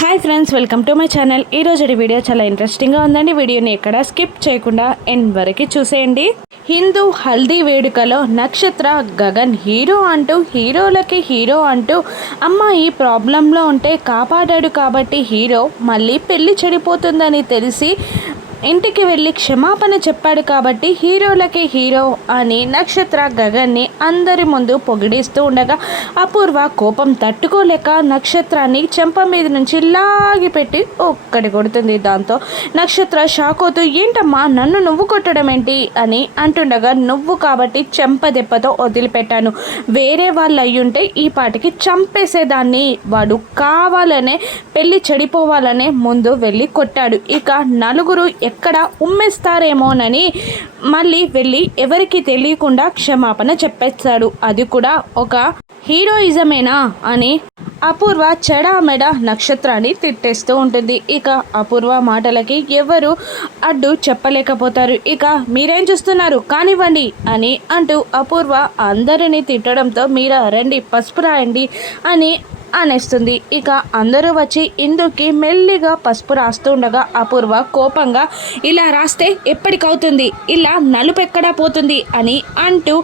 Hi friends welcome to my channel ఈ రోజు video చాలా ఇంట్రెస్టింగ్గా ఉందండి. వీడియోని ఎక్కడ స్కిప్ చేయకుండా ఎండ్ వరకు చూసేయండి. హిందూ హల్దీ వేడుకలో నక్షత్ర గగన్ హీరో అంటూ హీరోలకి హీరో అంటూ అమ్మాయి ప్రాబ్లంలో ఉంటే కాపాడాడు కాబట్టి హీరో మళ్ళీ పెళ్ళి చెడిపోతుందని తెలిసి ఇంటికి వెళ్ళి క్షమాపణ చెప్పాడు కాబట్టి హీరోలకి హీరో అని నక్షత్ర గగన్ని అందరి ముందు పొగిడిస్తూ ఉండగా అపూర్వ కోపం తట్టుకోలేక నక్షత్రాన్ని చెంప మీద నుంచి లాగి పెట్టి ఒక్కటి కొడుతుంది. దాంతో నక్షత్ర షాక్ అవుతూ ఏంటమ్మా నన్ను నువ్వు కొట్టడం ఏంటి? అని అంటుండగా నువ్వు కాబట్టి చెంప దెబ్బతో వదిలిపెట్టాను. వేరే వాళ్ళు అయ్యుంటే ఈ పాటికి చంపేసేదాన్ని. వాడు కావాలనే పెళ్ళి చెడిపోవాలనే ముందు వెళ్ళి కొట్టాడు. ఇక నలుగురు ఎక్కడ ఉమ్మేస్తారేమోనని మళ్ళీ వెళ్ళి ఎవరికి తెలియకుండా క్షమాపణ చెప్పేస్తాడు. అది కూడా ఒక హీరోయిజమేనా అని అపూర్వ చెడామెడ నక్షత్రాన్ని తిట్టేస్తూ ఉంటుంది. ఇక అపూర్వ మాటలకి ఎవరు అడ్డు చెప్పలేకపోతారు. ఇక మీరేం చూస్తున్నారు? కానివ్వండి అని అంటూ అపూర్వ అందరినీ తిట్టడంతో మీరా రండి పసుపు రాయండి అని అనేస్తుంది. ఇక అందరూ వచ్చి ఇందుకి మెల్లిగా పసుపు రాస్తుండగా అపూర్వ కోపంగా ఇలా రాస్తే ఎప్పటికవుతుంది? ఇలా నలుపెక్కడా పోతుంది? అని అంటూ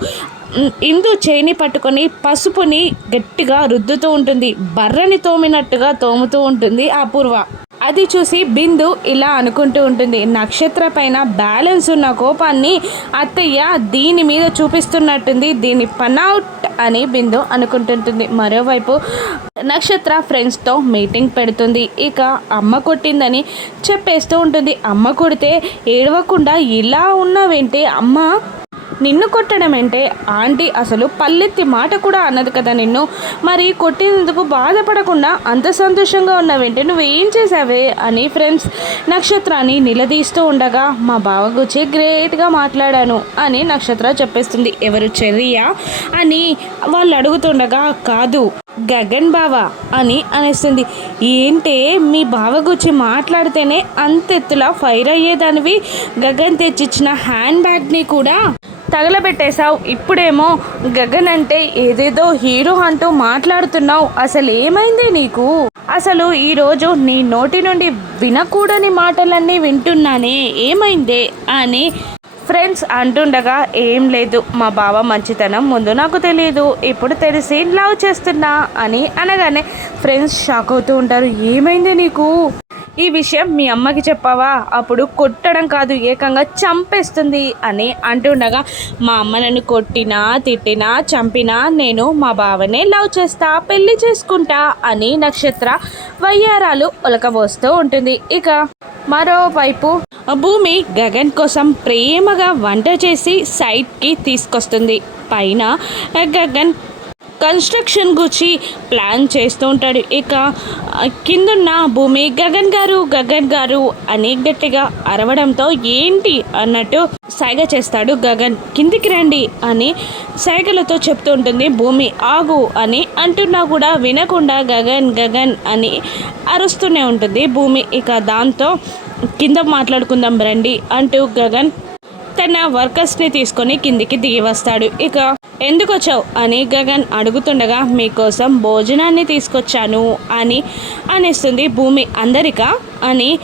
ఇందు చేని పట్టుకొని పసుపుని గట్టిగా రుద్దుతూ ఉంటుంది. బర్రని తోమినట్టుగా తోముతూ ఉంటుంది అపూర్వ. అది చూసి బిందు ఇలా అనుకుంటూ ఉంటుంది నక్షత్ర పైన బ్యాలెన్స్ ఉన్న కోపాన్ని అత్తయ్య దీని మీద చూపిస్తున్నట్టుంది. దీని పనౌట్ అని బిందు అనుకుంటుంటుంది. మరోవైపు నక్షత్ర ఫ్రెండ్స్తో మీటింగ్ పెడుతుంది. ఇక అమ్మ కొట్టిందని చెప్పేస్తూ ఉంటుంది. అమ్మ కొడితే ఏడవకుండా ఇలా ఉన్నావేంటి? అమ్మ నిన్ను కొట్టడం అంటే ఆంటీ అసలు పల్లెత్తి మాట కూడా అన్నది కదా నిన్ను. మరి కొట్టినందుకు బాధపడకుండా అంత సంతోషంగా ఉన్నావేంటి నువ్వేం చేసావే అని ఫ్రెండ్స్ నక్షత్రాన్ని నిలదీస్తూ ఉండగా మా బావ గురించి గ్రేట్గా మాట్లాడాను అని నక్షత్ర చెప్పేస్తుంది. ఎవరు చెర్రియా? అని వాళ్ళు అడుగుతుండగా కాదు గగన్ బావ అని అనేస్తుంది. ఏంటే మీ బావ గురించి మాట్లాడితేనే అంతెత్తులా ఫైర్ అయ్యేదానివి? గగన్ తెచ్చిచ్చిన హ్యాండ్ బ్యాగ్ని కూడా తగలబెట్టేశావు. ఇప్పుడేమో గగన్ అంటే ఏదేదో హీరో అంటూ మాట్లాడుతున్నావు. అసలు ఏమైంది నీకు? అసలు ఈరోజు నీ నోటి నుండి వినకూడని మాటలన్నీ వింటున్నానే. ఏమైందే అని ఫ్రెండ్స్ అంటుండగా ఏం లేదు మా బావ మంచితనం ముందు నాకు తెలియదు ఇప్పుడు తెలిసి లవ్ చేస్తున్నా అని అనగానే ఫ్రెండ్స్ షాక్ అవుతూ ఉంటారు. ఏమైంది నీకు? ఈ విషయం మీ అమ్మకి చెప్పావా? అప్పుడు కొట్టడం కాదు ఏకంగా చంపేస్తుంది అని అంటుండగా మా అమ్మ నన్ను కొట్టినా తిట్టినా చంపినా నేను మా బావనే లవ్ చేస్తా పెళ్ళి చేసుకుంటా అని నక్షత్ర వయ్యారాలు ఒలకబోస్తూ ఉంటుంది. ఇక మరోవైపు భూమి గగన్ కోసం ప్రేమగా వంట చేసి సైట్కి తీసుకొస్తుంది. పైన గగన్ కన్స్ట్రక్షన్ గురించి ప్లాన్ చేస్తూ ఉంటాడు ఇక కిందున్న భూమి గగన్ గారు గగన్ గారు అని గట్టిగా అరవడంతో ఏంటి అన్నట్టు సైగ చేస్తాడు గగన్. కిందికి రండి అని సైగలతో చెప్తూ ఉంటుంది భూమి ఆగు అని అంటున్నా కూడా వినకుండా గగన్ గగన్ అని అరుస్తూనే ఉంటుంది భూమి. ఇక దాంతో కింద మాట్లాడుకుందాం రండి అంటూ గగన్ తన వర్కర్స్ని తీసుకొని కిందికి దిగి వస్తాడు. ఇక ఎందుకు వచ్చావు అని గగన్ అడుగుతుండగా మీకోసం భోజనాన్ని తీసుకొచ్చాను అని అనేస్తుంది భూమి అందరికా అని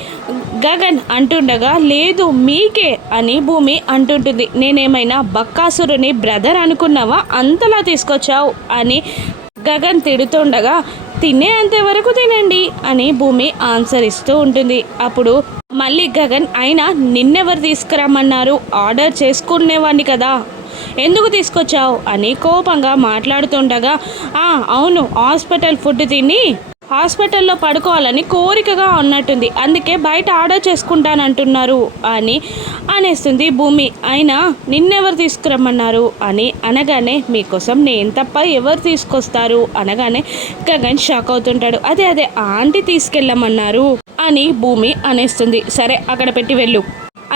గగన్ అంటుండగా లేదు మీకే అని భూమి అంటుంటుంది. నేనేమైనా బక్కాసురుని బ్రదర్ అనుకున్నావా? అంతలా తీసుకొచ్చావు అని గగన్ తిడుతుండగా తినే అంతవరకు తినండి అని భూమి ఆన్సర్ ఇస్తూ ఉంటుంది. అప్పుడు మళ్ళీ గగన్ అయినా నిన్నెవరు తీసుకురమ్మన్నారు? ఆర్డర్ చేసుకునేవాడిని కదా ఎందుకు తీసుకొచ్చావు? అని కోపంగా మాట్లాడుతుండగా అవును హాస్పిటల్ ఫుడ్ తిని హాస్పిటల్లో పడుకోవాలని కోరికగా ఉన్నట్టుంది అందుకే బయట ఆర్డర్ చేసుకుంటానంటున్నారు అని అనేస్తుంది భూమి. అయినా నిన్నెవరు తీసుకురమ్మన్నారు? అని అనగానే మీకోసం నేను తప్ప ఎవరు తీసుకొస్తారు? అనగానే గగన్ షాక్ అవుతుంటాడు. అదే అదే ఆంటీ తీసుకెళ్ళమన్నారు అని భూమి అనేస్తుంది. సరే అక్కడ పెట్టి వెళ్ళు.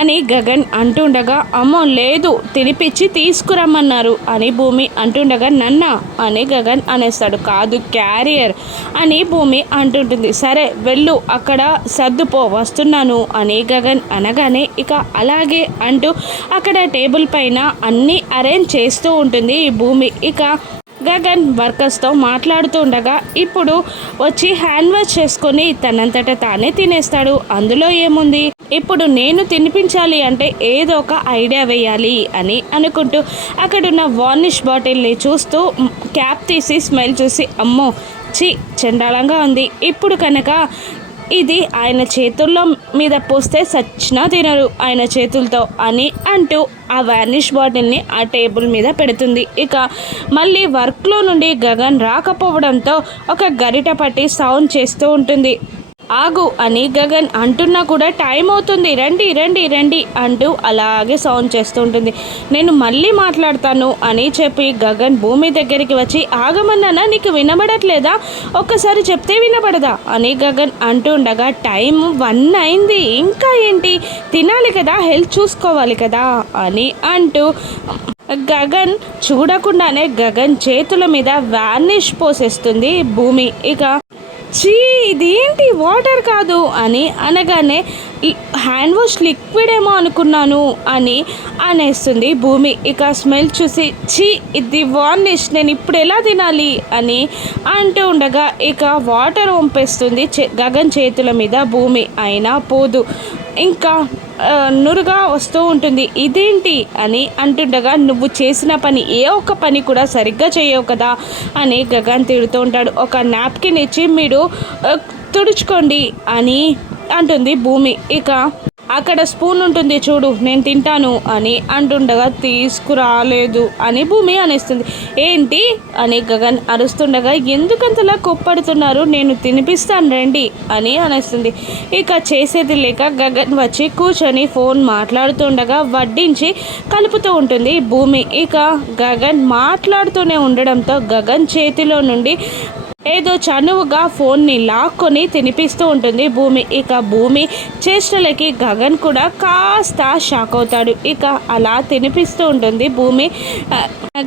అని గగన్ అంటుండగా అమ్మో లేదు తినిపించి తీసుకురమ్మన్నారు అని భూమి అంటుండగా నన్న అని గగన్ అనేస్తాడు. కాదు క్యారియర్ అని భూమి అంటుంటుంది. సరే వెళ్ళు అక్కడ సర్దుపో వస్తున్నాను అని గగన్ అనగానే ఇక అలాగే అంటూ అక్కడ టేబుల్ పైన అన్నీ అరేంజ్ చేస్తూ ఉంటుంది ఈ భూమి. ఇక గగన్ వర్కర్స్తో మాట్లాడుతూ ఉండగా ఇప్పుడు వచ్చి హ్యాండ్ వాష్ చేసుకొని తనంతట తానే తినేస్తాడు. అందులో ఏముంది? ఇప్పుడు నేను తినిపించాలి అంటే ఏదో ఒక ఐడియా వేయాలి అని అనుకుంటూ అక్కడున్న వార్నిష్ బాటిల్ని చూస్తూ క్యాప్ తీసి స్మెల్ చూసి అమ్మో చి చండాలంగా ఉంది. ఇప్పుడు కనుక ఇది ఆయన చేతుల్లో మీద పోస్తే సచ్చినా తినరు. ఆయన చేతులతో అని అంటూ ఆ వార్నిష్ బాటిల్ని ఆ టేబుల్ మీద పెడుతుంది. ఇక మళ్ళీ వర్క్లో నుండి గగన్ రాకపోవడంతో ఒక గరిట పట్టి సౌండ్ చేస్తూ ఉంటుంది. ఆగు అని గగన్ అంటున్నా కూడా టైం అవుతుంది. రండి రండి రండి అంటూ అలాగే సౌండ్ చేస్తుంటుంది నేను మళ్ళీ మాట్లాడతాను అని చెప్పి గగన్ భూమి దగ్గరికి వచ్చి ఆగమన్నానా నీకు వినబడట్లేదా? ఒక్కసారి చెప్తే వినబడదా? అని గగన్ అంటూ ఉండగా టైం వన్ అయింది. ఇంకా ఏంటి? తినాలి కదా హెల్త్ చూసుకోవాలి కదా అని అంటూ గగన్ చూడకుండానే గగన్ చేతుల మీద వార్నిష్ పోసేస్తుంది భూమి. ఇక చీ ఇదేంటి వాటర్ కాదు అని అనగానే హ్యాండ్ వాష్ లిక్విడ్ ఏమో అనుకున్నాను అని అనేస్తుంది భూమి. ఇక స్మెల్ చూసి చీ ఇది వార్నిష్ నేను ఇప్పుడు ఎలా తినాలి అని అంటూ ఉండగా ఇక వాటర్ వంపేస్తుంది చే- గగన్ చేతుల మీద భూమి. అయినా పోదు. ఇంకా నురుగా వస్తూ ఉంటుంది. ఇదేంటి? అని అంటుండగా నువ్వు చేసిన పని ఏ ఒక్క పని కూడా సరిగ్గా చేయవు కదా? అని గగన్ తిడుతూ ఉంటాడు. ఒక నాప్కిన్ ఇచ్చి మీరు తుడుచుకోండి అని అంటుంది భూమి. ఇక అక్కడ స్పూన్ ఉంటుంది చూడు నేను తింటాను అని అంటుండగా తీసుకురాలేదు అని భూమి అనేస్తుంది. ఏంటి? అని గగన్ అరుస్తుండగా ఎందుకంతలా కొప్పడుతున్నారు? నేను తినిపిస్తాను రండి అని అనేస్తుంది. ఇక చేసేది లేక గగన్ వచ్చి కూర్చొని ఫోన్ మాట్లాడుతుండగా వడ్డించి కలుపుతూ ఉంటుంది భూమి. ఇక గగన్ మాట్లాడుతూనే ఉండడంతో గగన్ చేతిలో నుండి ఏదో చనువుగా ఫోన్ని లాక్కొని తినిపిస్తూ ఉంటుంది భూమి. ఇక భూమి చేష్టలకి గగన్ కూడా కాస్త షాక్ అవుతాడు. ఇక అలా తినిపిస్తూ ఉంటుంది భూమి.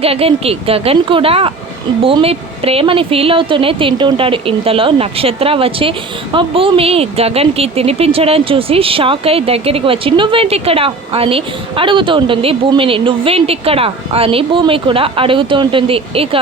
గగన్కి. గగన్ కూడా భూమి ప్రేమని ఫీల్ అవుతూనే తింటూ ఉంటాడు. ఇంతలో నక్షత్ర వచ్చి ఆ భూమి గగన్కి తినిపించడం చూసి షాక్ అయి దగ్గరికి వచ్చి నువ్వేంటి ఇక్కడ అని అడుగుతూ ఉంటుంది భూమిని. నువ్వేంటి ఇక్కడ అని భూమి కూడా అడుగుతూ ఉంటుంది. ఇక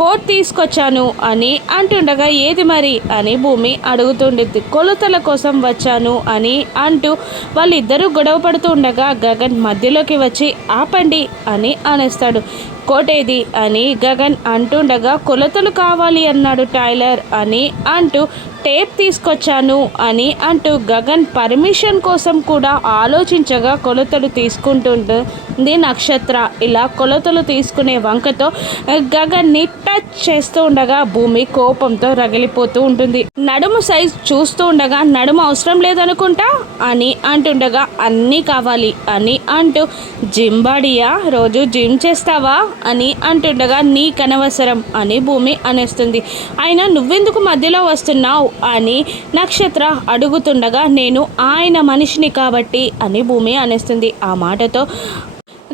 కోట్ తీసుకొచ్చాను అని అంటుండగా ఏది మరి? అని భూమి అడుగుతుండేది. కొలతల కోసం వచ్చాను అని అంటూ వాళ్ళిద్దరూ గొడవ పడుతుండగా గగన్ మధ్యలోకి వచ్చి ఆపండి అని అనేస్తాడు. కోటేది అని గగన్ అంటుండగా కొలతలు కావాలి అన్నాడు టైలర్ అని అంటూ టేప్ తీసుకొచ్చాను అని అంటూ గగన్ పర్మిషన్ కోసం కూడా ఆలోచించగా కొలతలు తీసుకుంటుంది నక్షత్ర. ఇలా కొలతలు తీసుకునే వంకతో గగన్ని టచ్ చేస్తూ ఉండగా భూమి కోపంతో రగిలిపోతూ ఉంటుంది. నడుము సైజ్ చూస్తూ ఉండగా నడుము అవసరం లేదనుకుంటా? అని అంటుండగా అన్నీ కావాలి అని అంటూ జిమ్ బాడియా రోజు జిమ్ చేస్తావా? అని అంటుండగా నీకనవసరం అని భూమి అనేస్తుంది. ఆయన నువ్వెందుకు మధ్యలో వస్తున్నావు? అని నక్షత్ర అడుగుతుండగా నేను ఆయన మనిషిని కాబట్టి అని భూమి అనేస్తుంది. ఆ మాటతో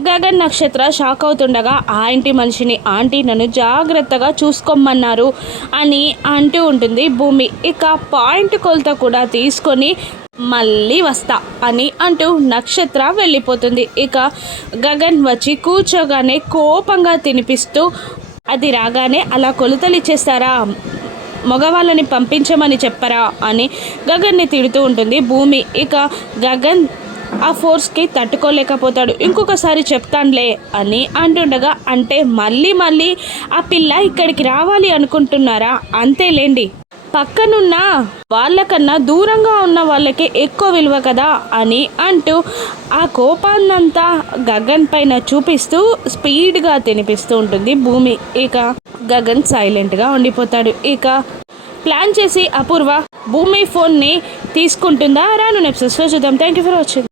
గగన్ నక్షత్ర షాక్ అవుతుండగా ఆ ఇంటి మనిషిని ఆంటీ నన్ను జాగ్రత్తగా చూసుకోమన్నారు అని అంటూ ఉంటుంది భూమి. ఇక పాయింట్ కొలత కూడా తీసుకొని మళ్ళీ వస్తా అని అంటూ నక్షత్ర వెళ్ళిపోతుంది. ఇక గగన్ వచ్చి కూర్చోగానే కోపంగా తినిపిస్తూ అది రాగానే అలా కొలతలు ఇచ్చేస్తారా? మగవాళ్ళని పంపించమని చెప్పరా? అని గగన్ని తిడుతూ ఉంటుంది భూమి. ఇక గగన్ ఆ ఫోర్స్కి తట్టుకోలేకపోతాడు. ఇంకొకసారి చెప్తానులే అని అంటుండగా అంటే మళ్ళీ మళ్ళీ ఆ పిల్ల ఇక్కడికి రావాలి అనుకుంటున్నారా? అంతేలేండి. పక్కనున్న వాళ్ళకన్నా దూరంగా ఉన్న వాళ్ళకి ఎక్కువ విలువ కదా అని అంటూ ఆ కోపాన్నంతా గగన్ పైన చూపిస్తూ స్పీడ్గా తినిపిస్తూ ఉంటుంది భూమి. ఇక గగన్ సైలెంట్గా ఉండిపోతాడు. ఇక ప్లాన్ చేసి అపూర్వ భూమి ఫోన్ని తీసుకుంటుందా? రాను నెప్సెస్లో చూద్దాం. Thank you for watching